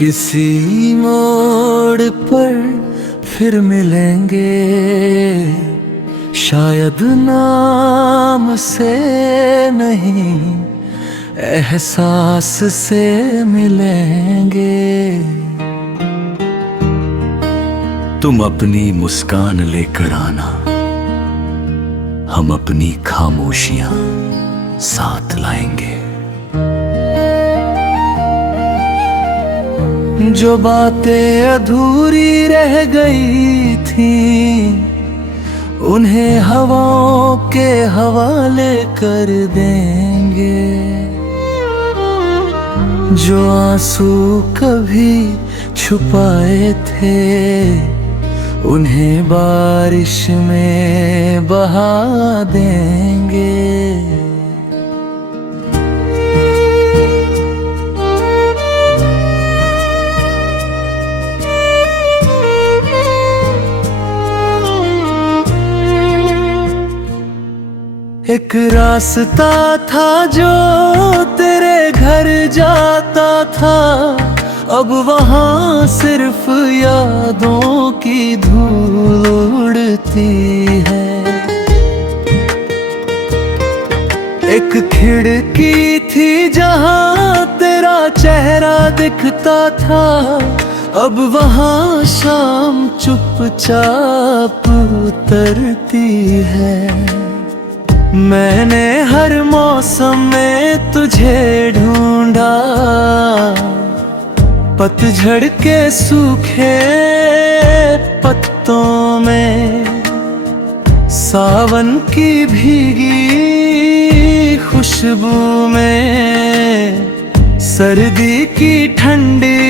किसी मोड़ पर फिर मिलेंगे, शायद नाम से नहीं एहसास से मिलेंगे। तुम अपनी मुस्कान लेकर आना, हम अपनी खामोशियां साथ लाएंगे। जो बातें अधूरी रह गई थी उन्हें हवाओं के हवाले कर देंगे। जो आंसू कभी छुपाए थे उन्हें बारिश में बहा देंगे। एक रास्ता था जो तेरे घर जाता था, अब वहाँ सिर्फ यादों की धूल उड़ती है। एक खिड़की थी जहाँ तेरा चेहरा दिखता था, अब वहाँ शाम चुपचाप उतरती है। मैंने हर मौसम में तुझे ढूंढा, पतझड़ के सूखे पत्तों में, सावन की भीगी खुशबू में, सर्दी की ठंडी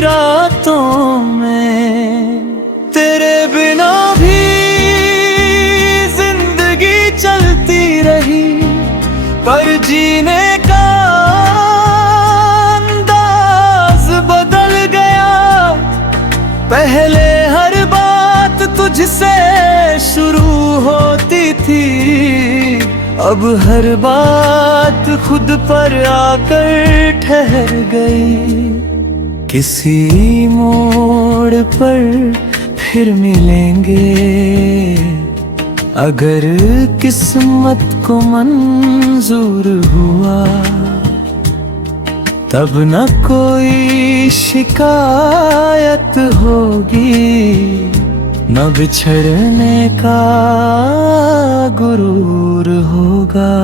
रातों में। तेरे बिना भी चलती रही, पर जीने का अंदाज बदल गया। पहले हर बात तुझसे शुरू होती थी, अब हर बात खुद पर आकर ठहर गई। किसी मोड़ पर फिर मिलेंगे, अगर किस्मत को मंजूर हुआ, तब न कोई शिकायत होगी, न बिछड़ने का गुरूर होगा।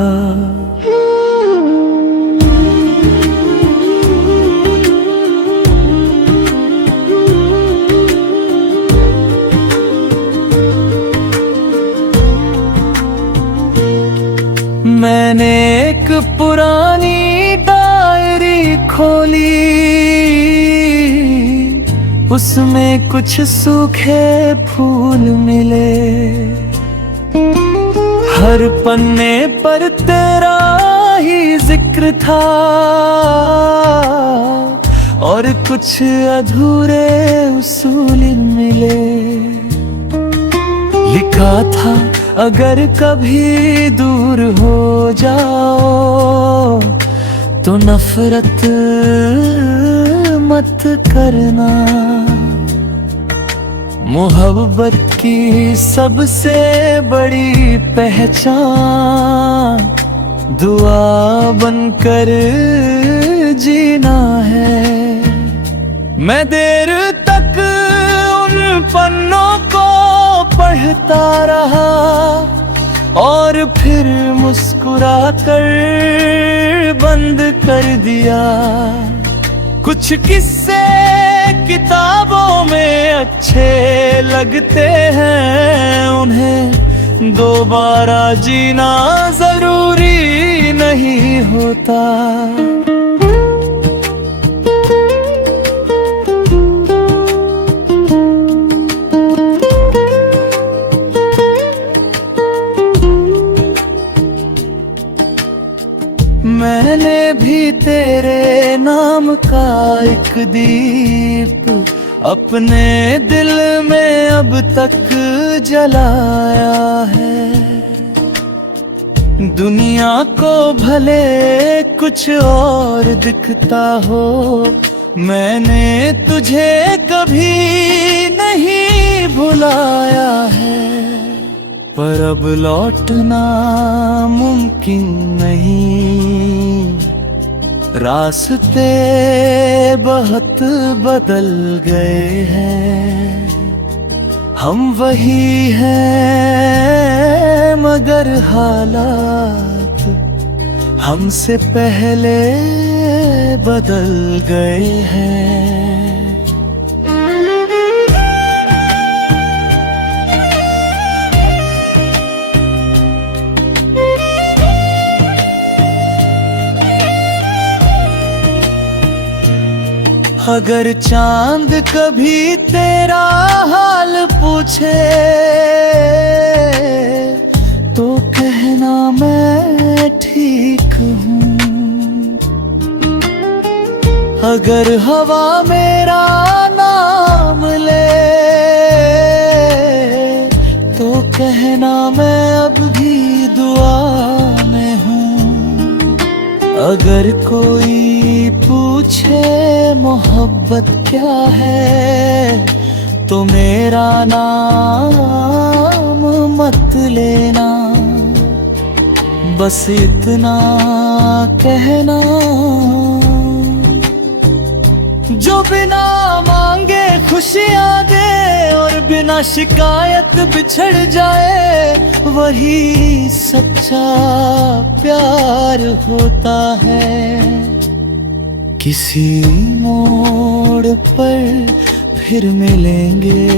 मैंने एक पुरानी डायरी खोली, उसमें कुछ सूखे फूल मिले। हर पन्ने पर तेरा ही जिक्र था, और कुछ अधूरे उसूल मिले। लिखा था अगर कभी दूर हो जाओ तो नफरत मत करना। मोहब्बत की सबसे बड़ी पहचान दुआ बनकर जीना है। मैं देर तक उन पन्नों को पढ़ता रहा, और फिर मुस्कुरा कर बंद कर दिया। कुछ किस्से किताबों में अच्छे लगते हैं, उन्हें दोबारा जीना जरूरी नहीं होता। मैंने भी तेरे नाम का एक दीप अपने दिल में अब तक जलाया है। दुनिया को भले कुछ और दिखता हो, मैंने तुझे कभी नहीं भुलाया है, पर अब लौटना मुमकिन नहीं। रास्ते बहुत बदल गए हैं, हम वही हैं मगर हालात हमसे पहले बदल गए हैं। अगर चांद कभी तेरा हाल पूछे तो कहना मैं ठीक हूँ। अगर हवा मेरा नाम ले तो कहना मैं अब भी दुआ में हूँ। अगर कोई पूछे मोहब्बत क्या है तो मेरा नाम मत लेना, बस इतना कहना। जो बिना मांगे खुशियां दे और बिना शिकायत बिछड़ जाए, वही सच्चा प्यार होता है। किसी मोड़ पर फिर मिलेंगे,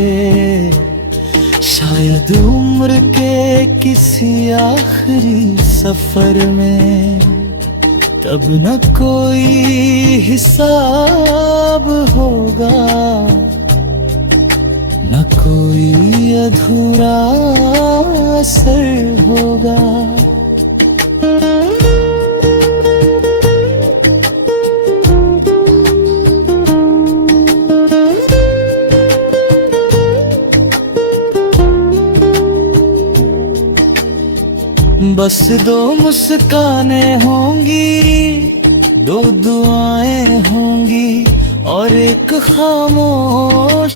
शायद उम्र के किसी आखिरी सफर में। तब न कोई हिसाब होगा, न कोई अधूरा असर होगा। बस दो मुस्कानें होंगी, दो दुआएं होंगी और एक खामोश।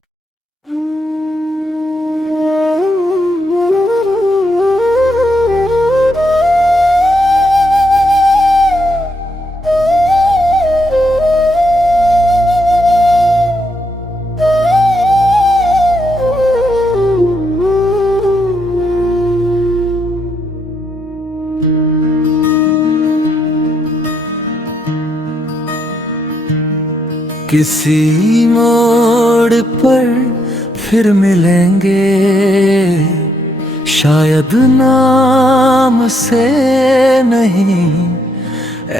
किसी मोड़ पर फिर मिलेंगे, शायद नाम से नहीं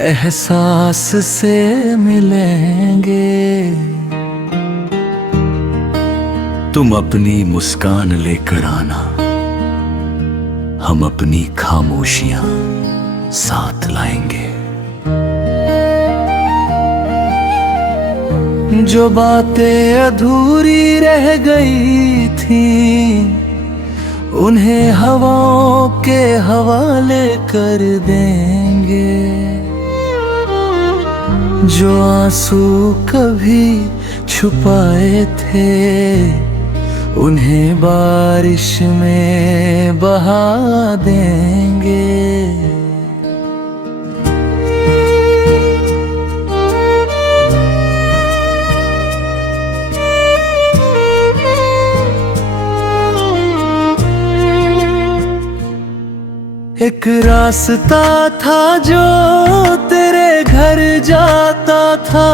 एहसास से मिलेंगे। तुम अपनी मुस्कान लेकर आना, हम अपनी खामोशियां साथ लाएंगे। जो बातें अधूरी रह गई थी, उन्हें हवाओं के हवाले कर देंगे। जो आंसू कभी छुपाए थे, उन्हें बारिश में बहा देंगे। एक रास्ता था जो तेरे घर जाता था,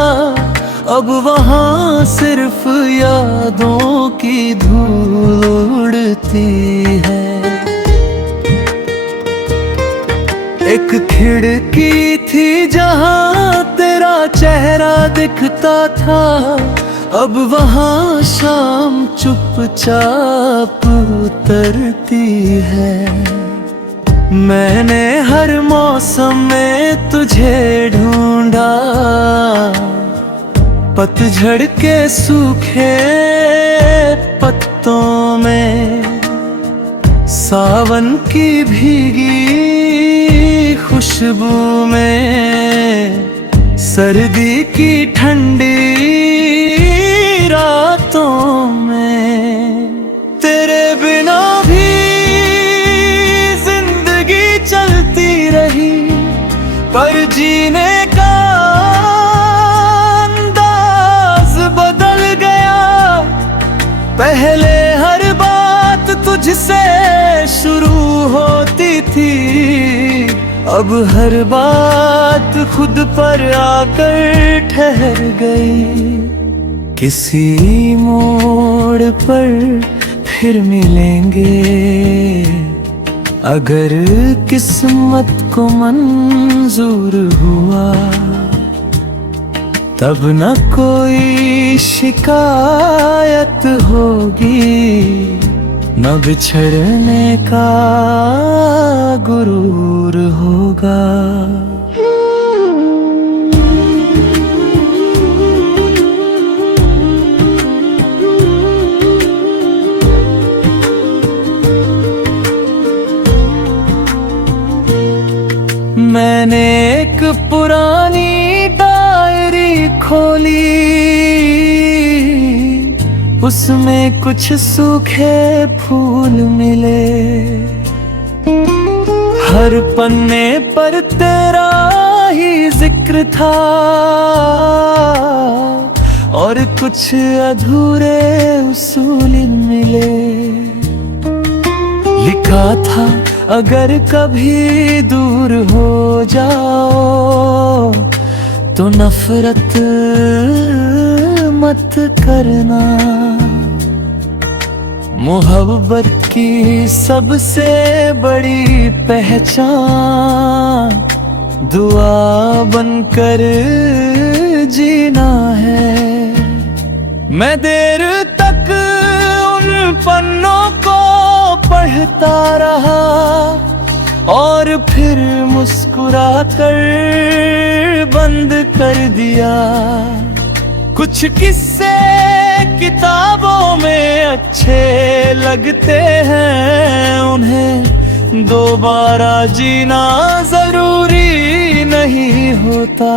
अब वहाँ सिर्फ यादों की धूल उड़ती है। एक खिड़की थी जहाँ तेरा चेहरा दिखता था, अब वहाँ शाम चुपचाप उतरती है। मैंने हर मौसम में तुझे ढूंढा, पतझड़ के सूखे पत्तों में, सावन की भीगी खुशबू में, सर्दी की ठंडी बातों में। तेरे बिना भी जिंदगी चलती रही, पर जीने का अंदाज बदल गया। पहले हर बात तुझसे शुरू होती थी, अब हर बात खुद पर आकर ठहर गई। किसी मोड़ पर फिर मिलेंगे, अगर किस्मत को मंजूर हुआ। तब न कोई शिकायत होगी, न बिछड़ने का गुरूर होगा। मैंने एक पुरानी डायरी खोली, उसमें कुछ सूखे फूल मिले। हर पन्ने पर तेरा ही जिक्र था, और कुछ अधूरे उसूल मिले। लिखा था अगर कभी दूर हो जाओ, तो नफरत मत करना। मोहब्बत की सबसे बड़ी पहचान दुआ बनकर जीना है। मैं देर तक उन पन्नों को पढ़ता रहा, और फिर मुस्कुरा कर बंद कर दिया। कुछ किस्से किताबों में अच्छे लगते हैं, उन्हें दोबारा जीना जरूरी नहीं होता।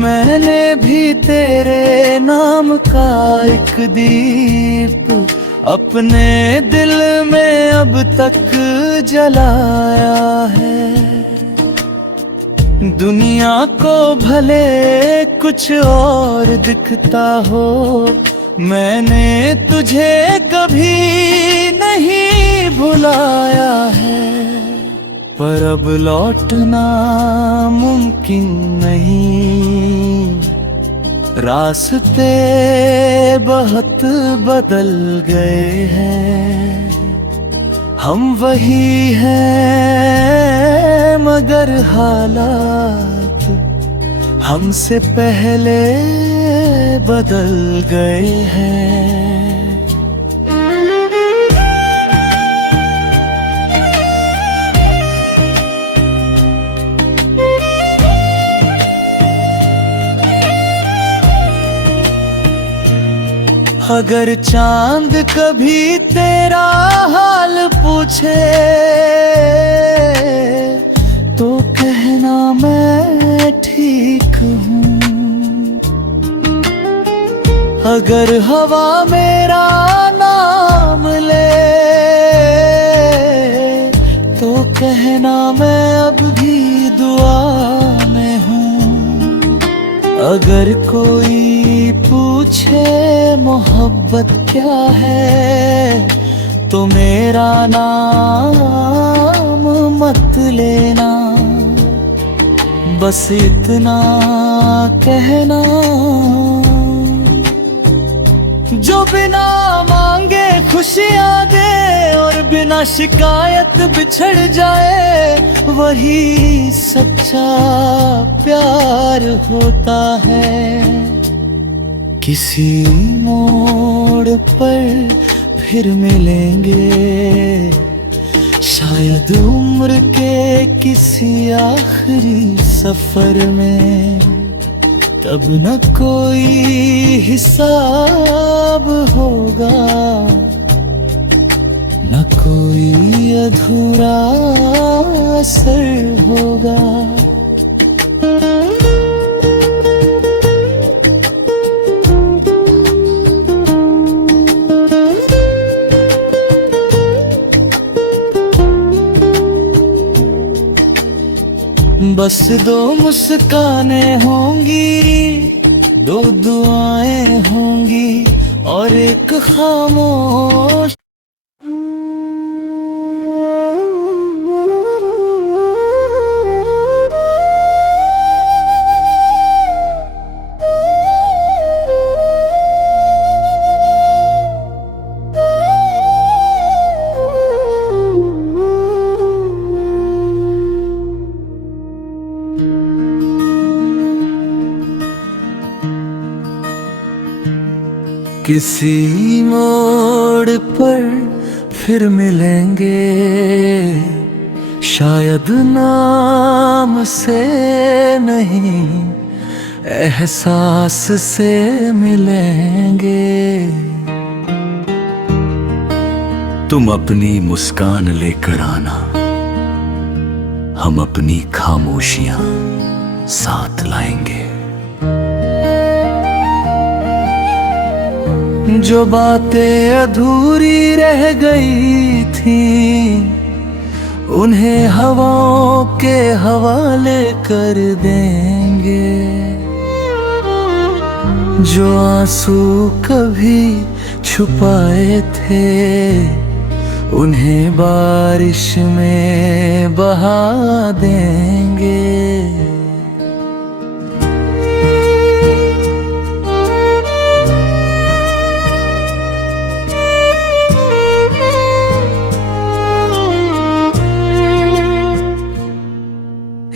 मैंने भी तेरे नाम का एक दीप अपने दिल में अब तक जलाया है। दुनिया को भले कुछ और दिखता हो, मैंने तुझे कभी नहीं भुलाया है। पर अब लौटना मुमकिन नहीं, रास्ते बहुत बदल गए हैं। हम वही हैं मगर हालात हमसे पहले बदल गए हैं। अगर चांद कभी तेरा हाल पूछे, तो कहना मैं ठीक हूँ। अगर हवा मेरा नाम ले, तो कहना मैं अब भी दुआ में हूँ। अगर कोई पूछे मोहब्बत क्या है, तो मेरा नाम मत लेना। बस इतना कहना, जो बिना मांगे खुशियां दे और बिना शिकायत बिछड़ जाए, वही सच्चा प्यार होता है। किसी मोड़ पर फिर मिलेंगे, शायद उम्र के किसी आखिरी सफर में। तब न कोई हिसाब होगा, न कोई अधूरा असर होगा। बस दो मुस्कानें होंगी, दो दुआएं होंगी और एक खामोश। किसी मोड़ पर फिर मिलेंगे, शायद नाम से नहीं एहसास से मिलेंगे। तुम अपनी मुस्कान लेकर आना, हम अपनी खामोशियां साथ लाएंगे। जो बातें अधूरी रह गई थी, उन्हें हवाओं के हवाले कर देंगे। जो आंसू कभी छुपाए थे, उन्हें बारिश में बहा देंगे।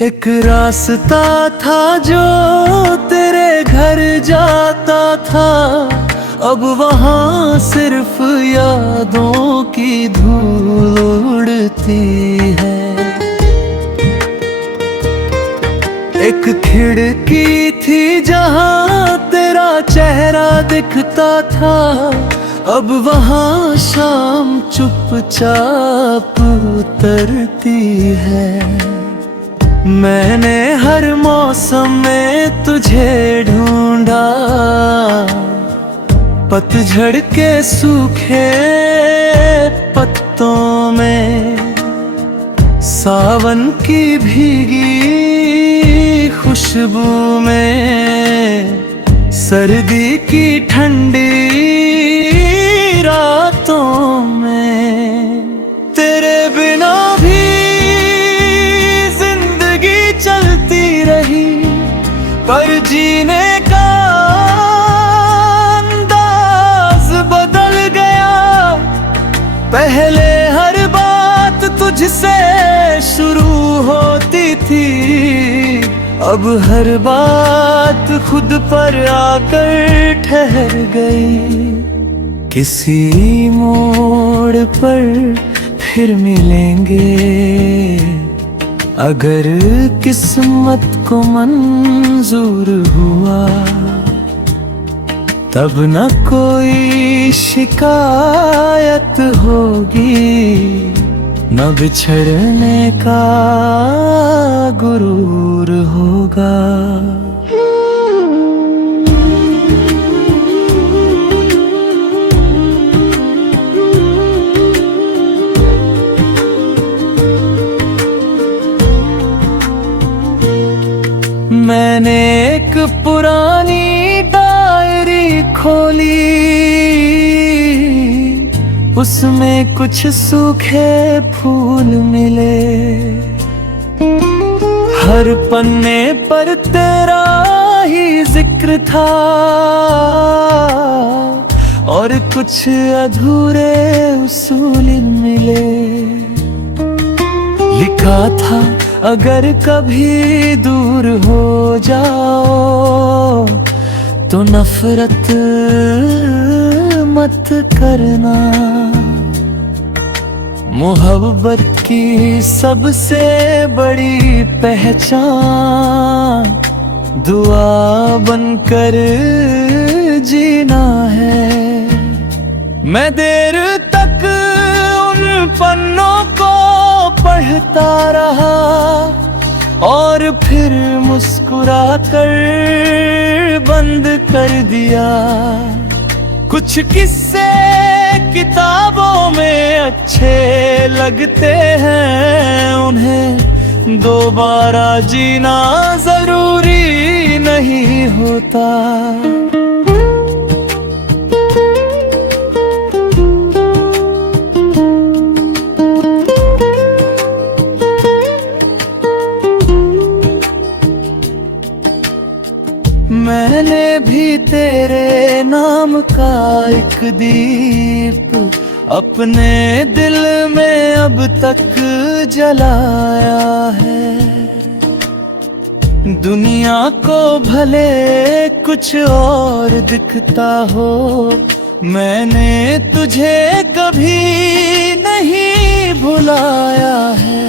एक रास्ता था जो तेरे घर जाता था, अब वहाँ सिर्फ यादों की धूल उड़ती है। एक खिड़की थी जहाँ तेरा चेहरा दिखता था, अब वहाँ शाम चुपचाप उतरती है। मैंने हर मौसम में तुझे ढूंढा, पतझड़ के सूखे पत्तों में, सावन की भीगी खुशबू में, सर्दी की ठंडी रातों में। तेरे बिना भी चलती रही, पर जीने का अंदाज बदल गया। पहले हर बात तुझसे शुरू होती थी, अब हर बात खुद पर आकर ठहर गई। किसी मोड़ पर फिर मिलेंगे, अगर किस्मत को मंजूर हुआ, तब न कोई शिकायत होगी, न बिछड़ने का गुरूर होगा। मैंने एक पुरानी डायरी खोली, उसमें कुछ सूखे फूल मिले। हर पन्ने पर तेरा ही जिक्र था, और कुछ अधूरे उसूल मिले। लिखा था अगर कभी दूर हो जाओ, तो नफरत मत करना। मोहब्बत की सबसे बड़ी पहचान दुआ बनकर जीना है। मैं देर तक उन पन्नों को पढ़ता रहा और फिर मुस्कुरा कर बंद कर दिया। कुछ किस्से किताबों में अच्छे लगते हैं, उन्हें दोबारा जीना जरूरी नहीं होता। मैंने भी तेरे नाम का एक दीप अपने दिल में अब तक जलाया है। दुनिया को भले कुछ और दिखता हो, मैंने तुझे कभी नहीं भुलाया है।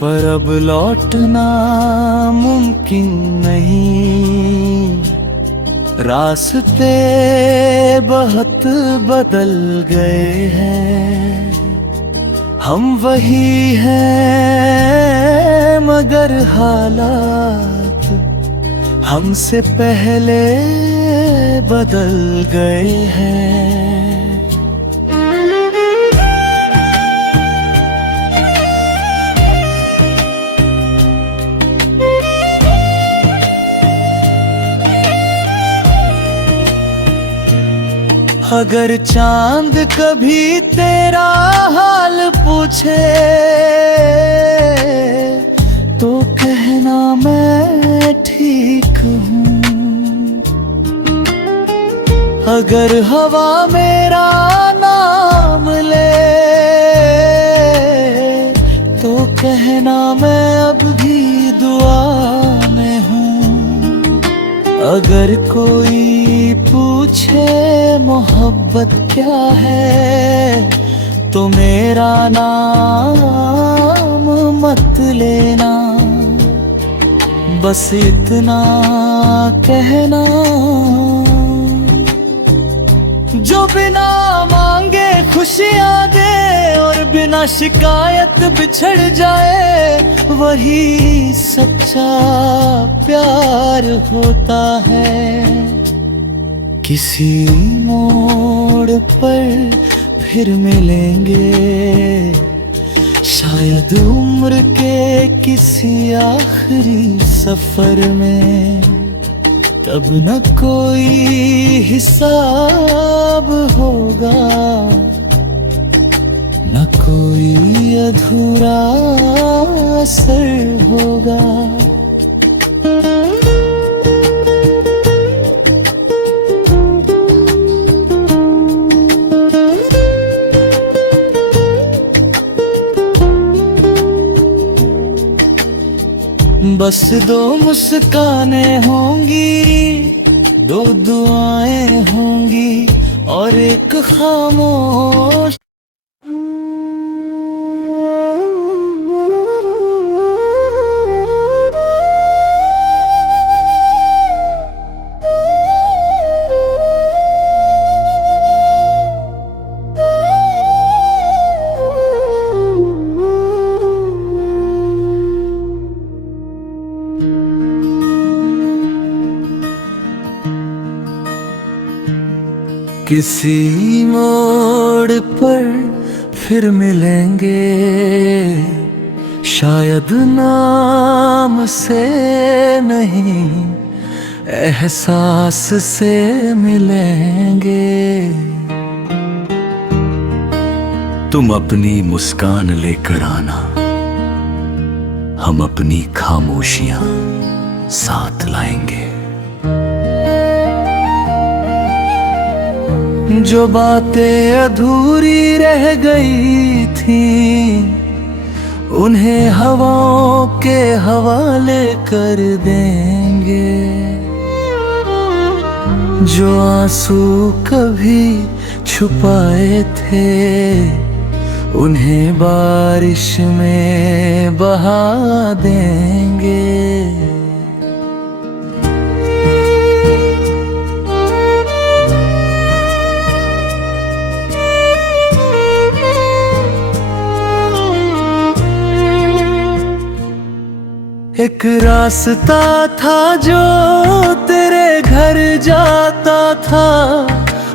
पर अब लौटना मुमकिन नहीं, रास्ते बहुत बदल गए हैं। हम वही हैं मगर हालात हमसे पहले बदल गए हैं। अगर चांद कभी तेरा हाल पूछे तो कहना मैं ठीक हूँ। अगर हवा मेरा नाम ले तो कहना मैं अब भी दुआ में हूँ। अगर कोई पूछे मोहब्बत क्या है तो मेरा नाम मत लेना, बस इतना कहना। जो बिना मांगे खुशियां दे और बिना शिकायत बिछड़ जाए, वही सच्चा प्यार होता है। किसी मोड़ पर फिर मिलेंगे, शायद उम्र के किसी आखिरी सफर में। तब न कोई हिसाब होगा, न कोई अधूरा असर होगा। बस दो मुस्कानें होंगी, दो दुआएं होंगी और एक खामोश। किसी मोड़ पर फिर मिलेंगे, शायद नाम से नहीं एहसास से मिलेंगे। तुम अपनी मुस्कान लेकर आना, हम अपनी खामोशियां साथ लाएंगे। जो बातें अधूरी रह गई थी, उन्हें हवाओं के हवाले कर देंगे। जो आंसू कभी छुपाए थे, उन्हें बारिश में बहा देंगे। एक रास्ता था जो तेरे घर जाता था,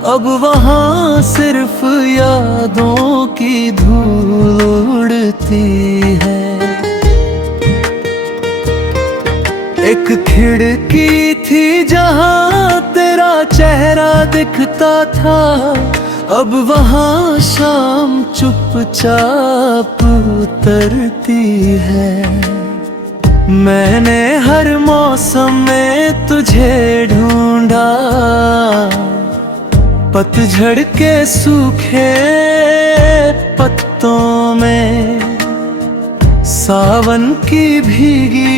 अब वहाँ सिर्फ यादों की धूल उड़ती है। एक खिड़की थी जहाँ तेरा चेहरा दिखता था, अब वहाँ शाम चुपचाप उतरती है। मैंने हर मौसम में तुझे ढूंढा, पतझड़ के सूखे पत्तों में, सावन की भीगी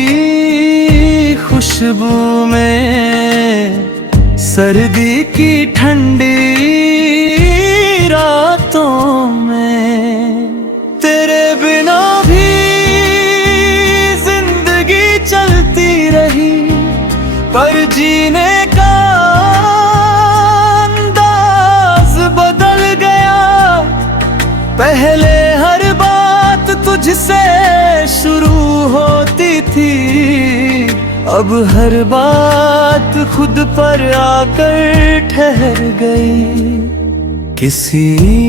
खुशबू में, सर्दी की ठंडी रातों में। तेरे बिना भी जिंदगी चलती रही, पर जीने का अंदाज बदल गया। पहले हर बात तुझसे शुरू होती थी, अब हर बात खुद पर आकर ठहर गई। किसी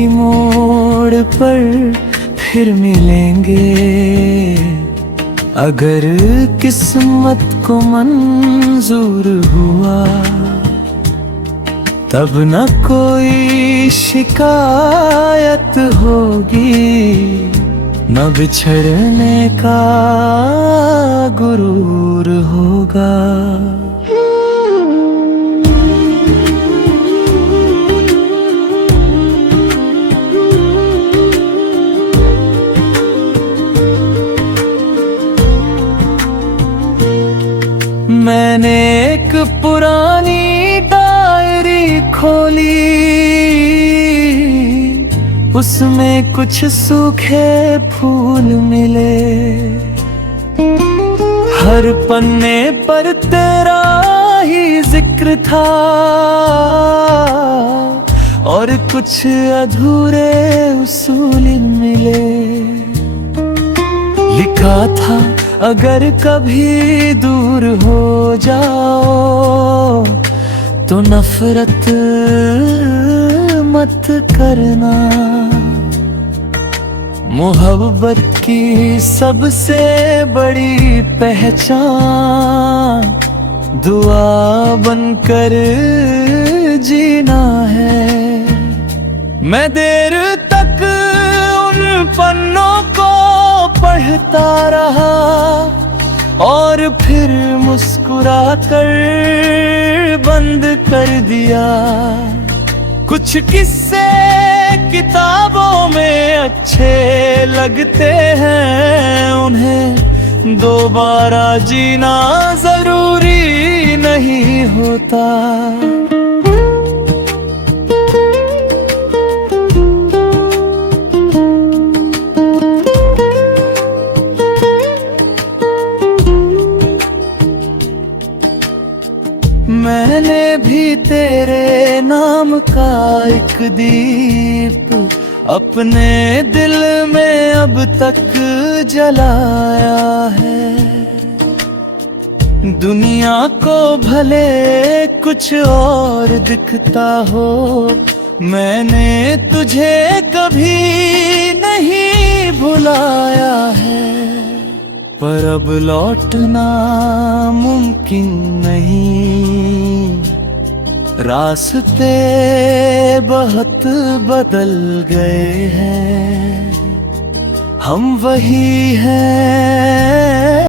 मोड़ पर फिर मिलेंगे, अगर किस्मत को मंजूर हुआ, तब न कोई शिकायत होगी, न बिछड़ने का गुरूर होगा। मैंने एक पुरानी डायरी खोली, उसमें कुछ सूखे फूल मिले। हर पन्ने पर तेरा ही जिक्र था, और कुछ अधूरे उसूल मिले। लिखा था अगर कभी दूर हो जाओ, तो नफरत मत करना। मोहब्बत की सबसे बड़ी पहचान दुआ बनकर जीना है। मैं देर तक उन पन्नों को पढ़ता रहा, और फिर मुस्कुरा कर बंद कर दिया। कुछ किस्से किताबों में अच्छे लगते हैं, उन्हें दोबारा जीना जरूरी नहीं होता। मैंने भी तेरे नाम का एक दीप अपने दिल में अब तक जलाया है। दुनिया को भले कुछ और दिखता हो, मैंने तुझे कभी नहीं भुलाया है। पर अब लौटना मुमकिन नहीं, रास्ते बहुत बदल गए हैं। हम वही हैं